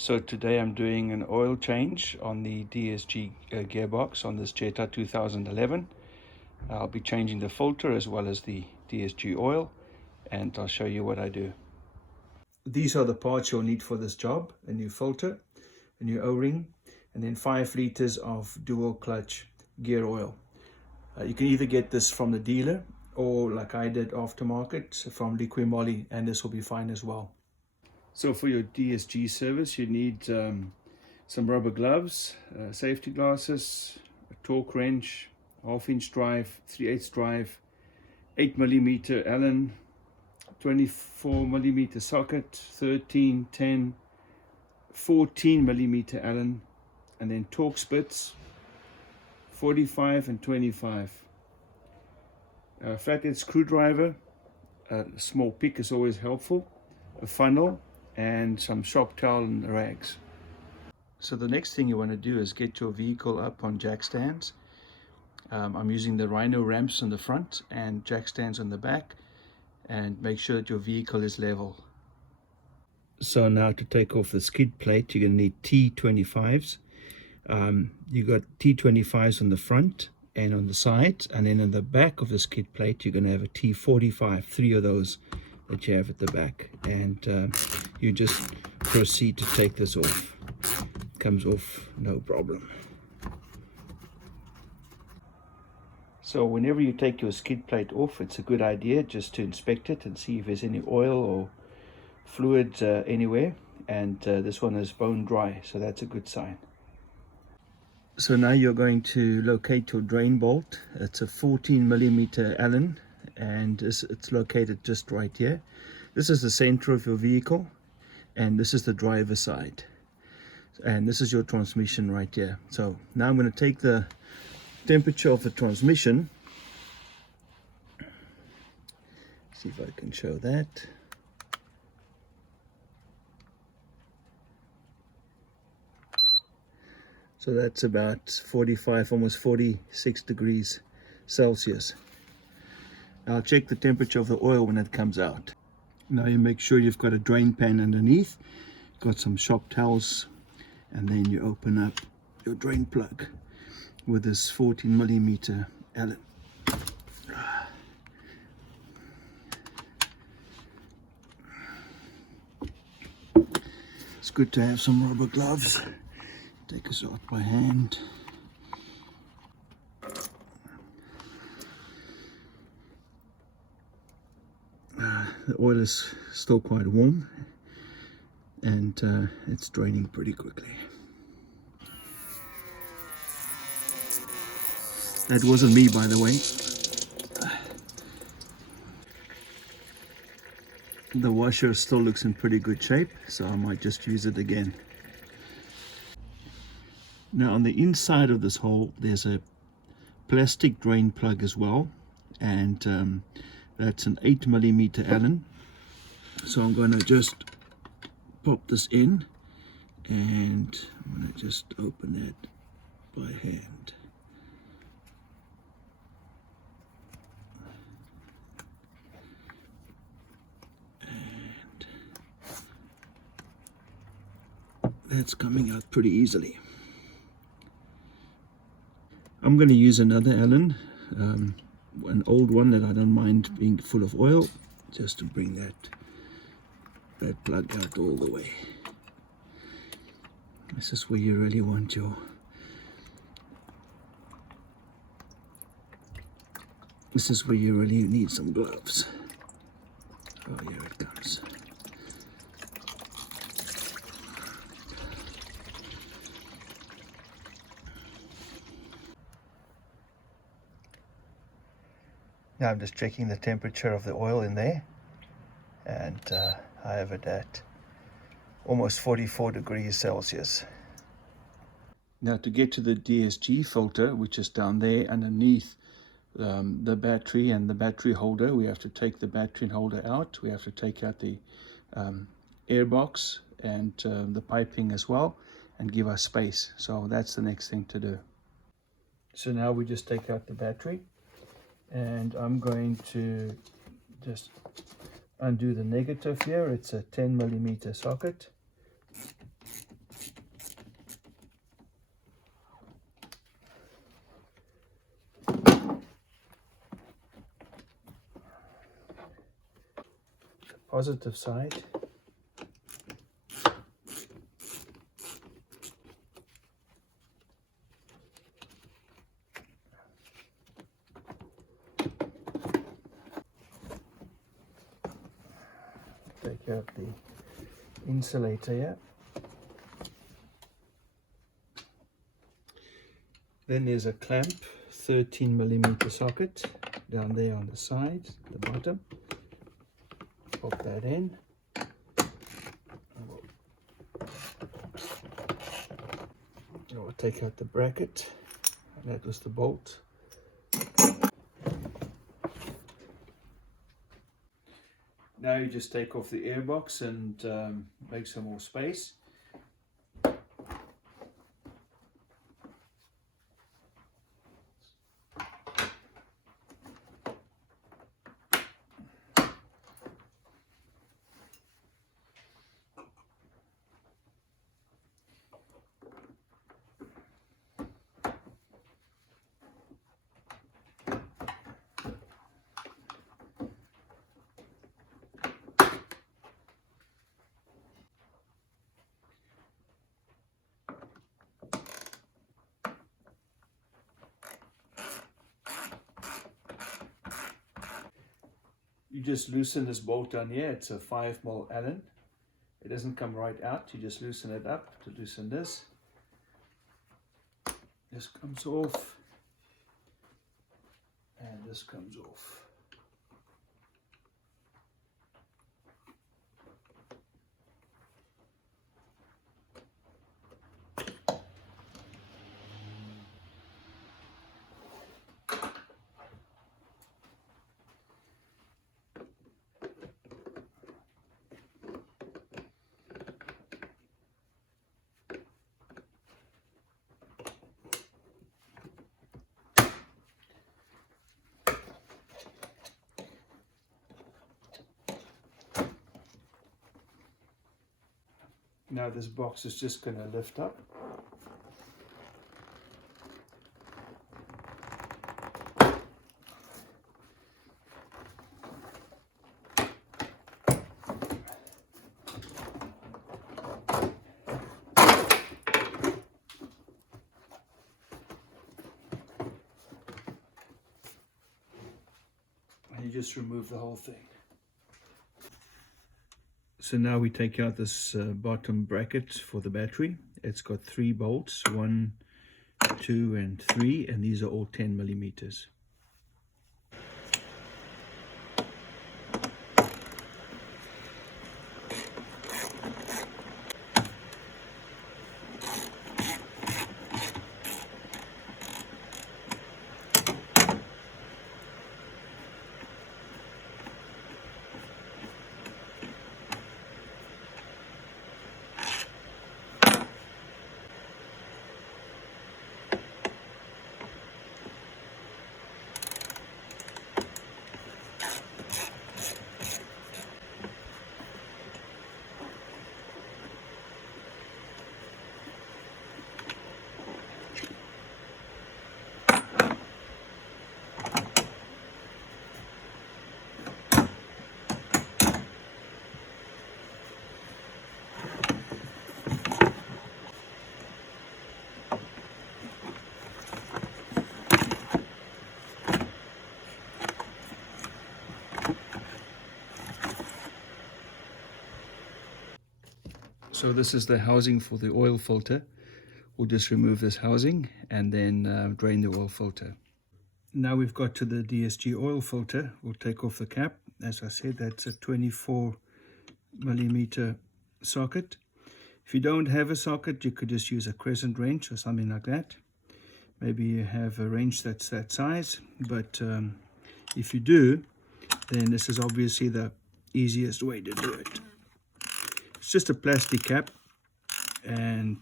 So today I'm doing an oil change on the DSG gearbox on this Jetta 2011. I'll be changing the filter as well as the DSG oil, and I'll show you what I do. These are the parts you'll need for this job: a new filter, a new O-ring, and then 5 liters of dual clutch gear oil. You can either get this from the dealer or, like I did, aftermarket from Liqui Moly, and this will be fine as well. So for your DSG service, you need some rubber gloves, safety glasses, a torque wrench, half-inch drive, 3/8 drive, 8mm Allen, 24mm socket, 13, 10, 14mm Allen, and then torque spits, 45 and 25. A flathead screwdriver, a small pick is always helpful, a funnel, and some shop towel and rags. So the next thing you want to do is get your vehicle up on jack stands. I'm using the Rhino ramps on the front and jack stands on the back, and make sure that your vehicle is level. So now to take off the skid plate, you're going to need T25s. You got T25s on the front and on the side, and then on the back of the skid plate you're going to have a T45, 3 of those that you have at the back, and you just proceed to take this off. It comes off no problem. So whenever you take your skid plate off, it's a good idea just to inspect it and see if there's any oil or fluid anywhere, and this one is bone dry, so that's a good sign. So now you're going to locate your drain bolt. It's a 14mm Allen, and it's located just right here. This is the center of your vehicle, and this is the driver's side, and this is your transmission right here. So now I'm going to take the temperature of the transmission. See if I can show that. So that's about 45, almost 46 degrees Celsius. I'll check the temperature of the oil when it comes out. Now you make sure you've got a drain pan underneath, got some shop towels, and then you open up your drain plug with this 14mm Allen. It's good to have some rubber gloves. Take this out by hand. The oil is still quite warm, and it's draining pretty quickly. That wasn't me, by the way. The washer still looks in pretty good shape, so I might just use it again. Now on the inside of this hole there's a plastic drain plug as well, and that's an 8mm Allen. So I'm going to just pop this in, and I'm going to just open it by hand. And that's coming out pretty easily. I'm going to use another Allen, an old one that I don't mind being full of oil, just to bring that plug out all the way. This is where you really want your... This is where you really need some gloves. Oh, here it comes. Now I'm just checking the temperature of the oil in there, and I have it at almost 44 degrees Celsius. Now to get to the DSG filter, which is down there underneath the battery and the battery holder, we have to take the battery holder out. We have to take out the air box and the piping as well, and give us space. So that's the next thing to do. So now we just take out the battery, and I'm going to just undo the negative here. It's a 10mm socket, positive side. Take out the insulator here. Then there's a clamp, 13mm socket down there on the side, the bottom. Pop that in. We'll take out the bracket. That was the bolt. Now you just take off the airbox and make some more space. You just loosen this bolt down here. It's a 5mm Allen. It doesn't come right out. You just loosen it up to loosen this. This comes off, and this comes off. Now this box is just going to lift up. And you just remove the whole thing. So now we take out this bottom bracket for the battery. It's got 3 bolts, 1, 2 and 3, and these are all 10mm. So this is the housing for the oil filter. We'll just remove this housing and then drain the oil filter. Now we've got to the DSG oil filter. We'll take off the cap. As I said, that's a 24mm socket. If you don't have a socket, you could just use a crescent wrench or something like that. Maybe you have a wrench that's that size, but if you do, then this is obviously the easiest way to do it. It's just a plastic cap, and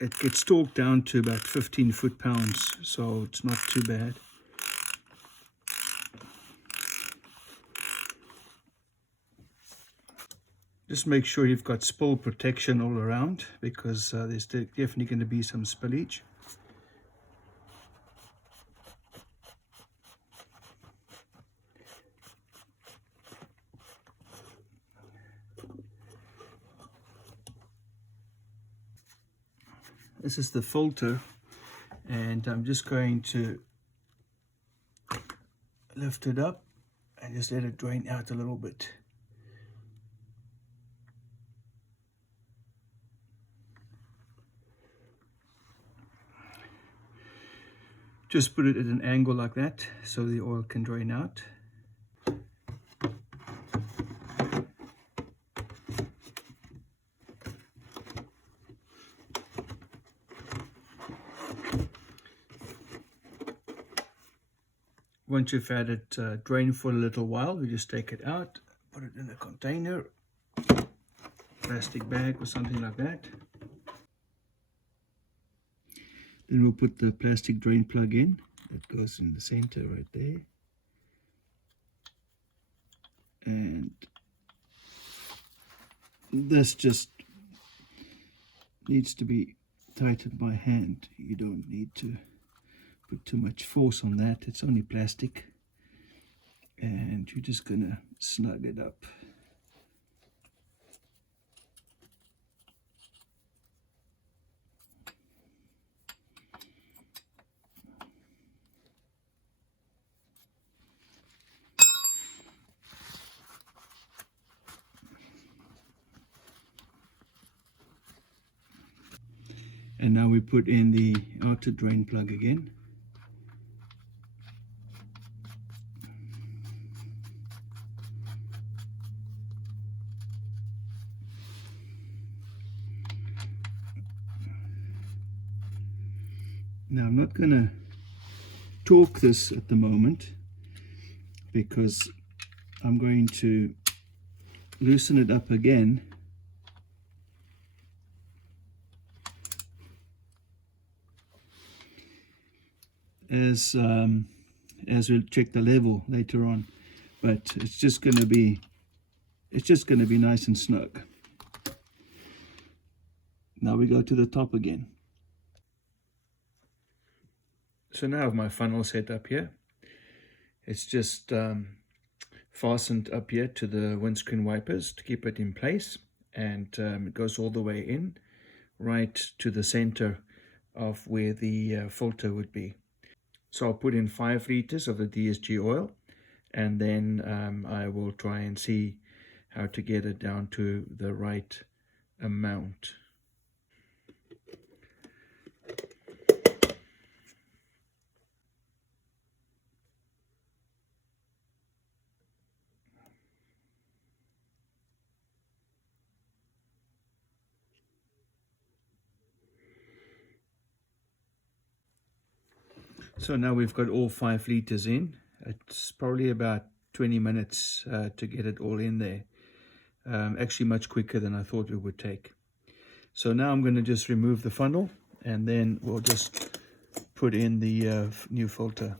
it gets torqued down to about 15 foot-pounds, so it's not too bad. Just make sure you've got spill protection all around, because there's definitely going to be some spillage. This is the filter, and I'm just going to lift it up and just let it drain out a little bit. Just put it at an angle like that so the oil can drain out. Once you've had it drain for a little while, you just take it out, put it in a container, plastic bag or something like that. Then we'll put the plastic drain plug in. It goes in the center right there. And this just needs to be tightened by hand. You don't need to put too much force on that. It's only plastic, and you're just gonna snug it up. And now we put in the outer drain plug again. Now I'm not going to torque this at the moment because I'm going to loosen it up again as we'll check the level later on, but it's just going to be nice and snug. Now we go to the top again. So now I have my funnel set up here. It's just fastened up here to the windscreen wipers to keep it in place, and it goes all the way in right to the center of where the filter would be. So I'll put in 5 liters of the DSG oil, and then I will try and see how to get it down to the right amount. So now we've got all 5 liters in. It's probably about 20 minutes to get it all in there. Actually much quicker than I thought it would take. So now I'm going to just remove the funnel, and then we'll just put in the new filter.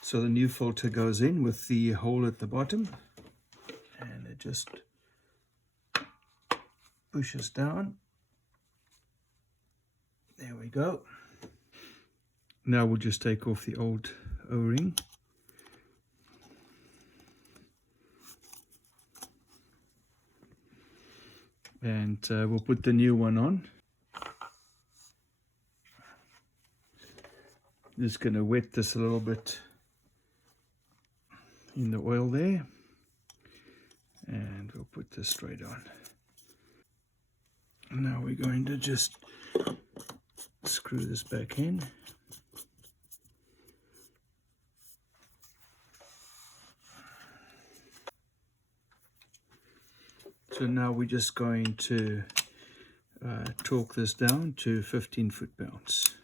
So the new filter goes in with the hole at the bottom, and it just pushes down. There we go. Now we'll just take off the old O-ring. And we'll put the new one on. Just going to wet this a little bit in the oil there. And we'll put this straight on. Now we're going to just screw this back in. So now we're just going to torque this down to 15 foot-pounds.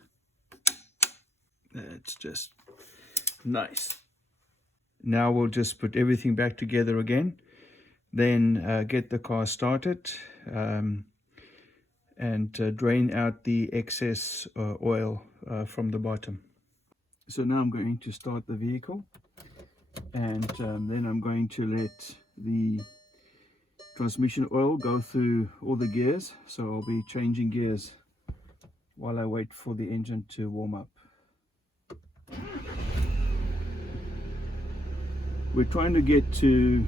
That's just nice. Now we'll just put everything back together again, then get the car started and drain out the excess oil from the bottom. So now I'm going to start the vehicle, and then I'm going to let the transmission oil go through all the gears. So I'll be changing gears while I wait for the engine to warm up. We're trying to get to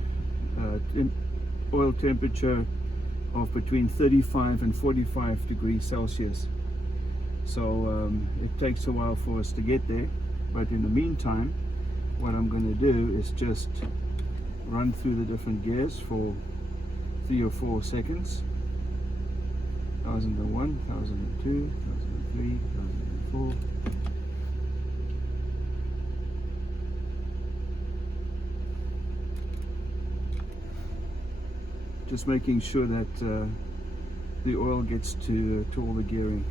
oil temperature of between 35 and 45 degrees Celsius. So it takes a while for us to get there, but in the meantime, what I'm going to do is just run through the different gears for 3 or 4 seconds. 1001, 1002, 1003, 1004. Just making sure that the oil gets to all the gearing.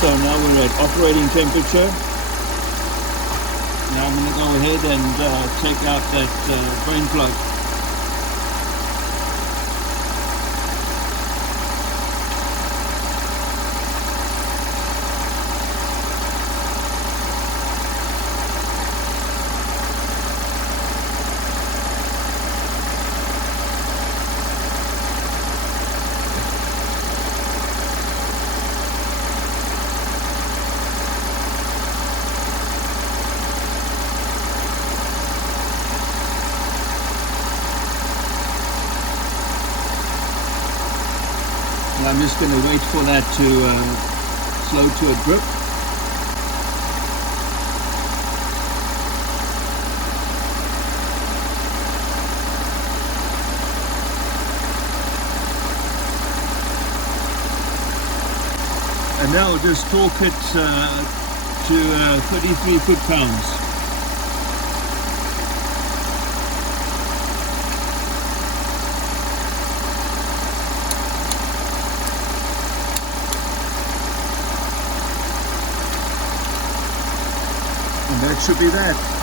So now we're at operating temperature. Now I'm going to go ahead and take out that drain plug. I'm just going to wait for that to slow to a grip. And now I'll just torque it to 33 foot-pounds. And that should be that.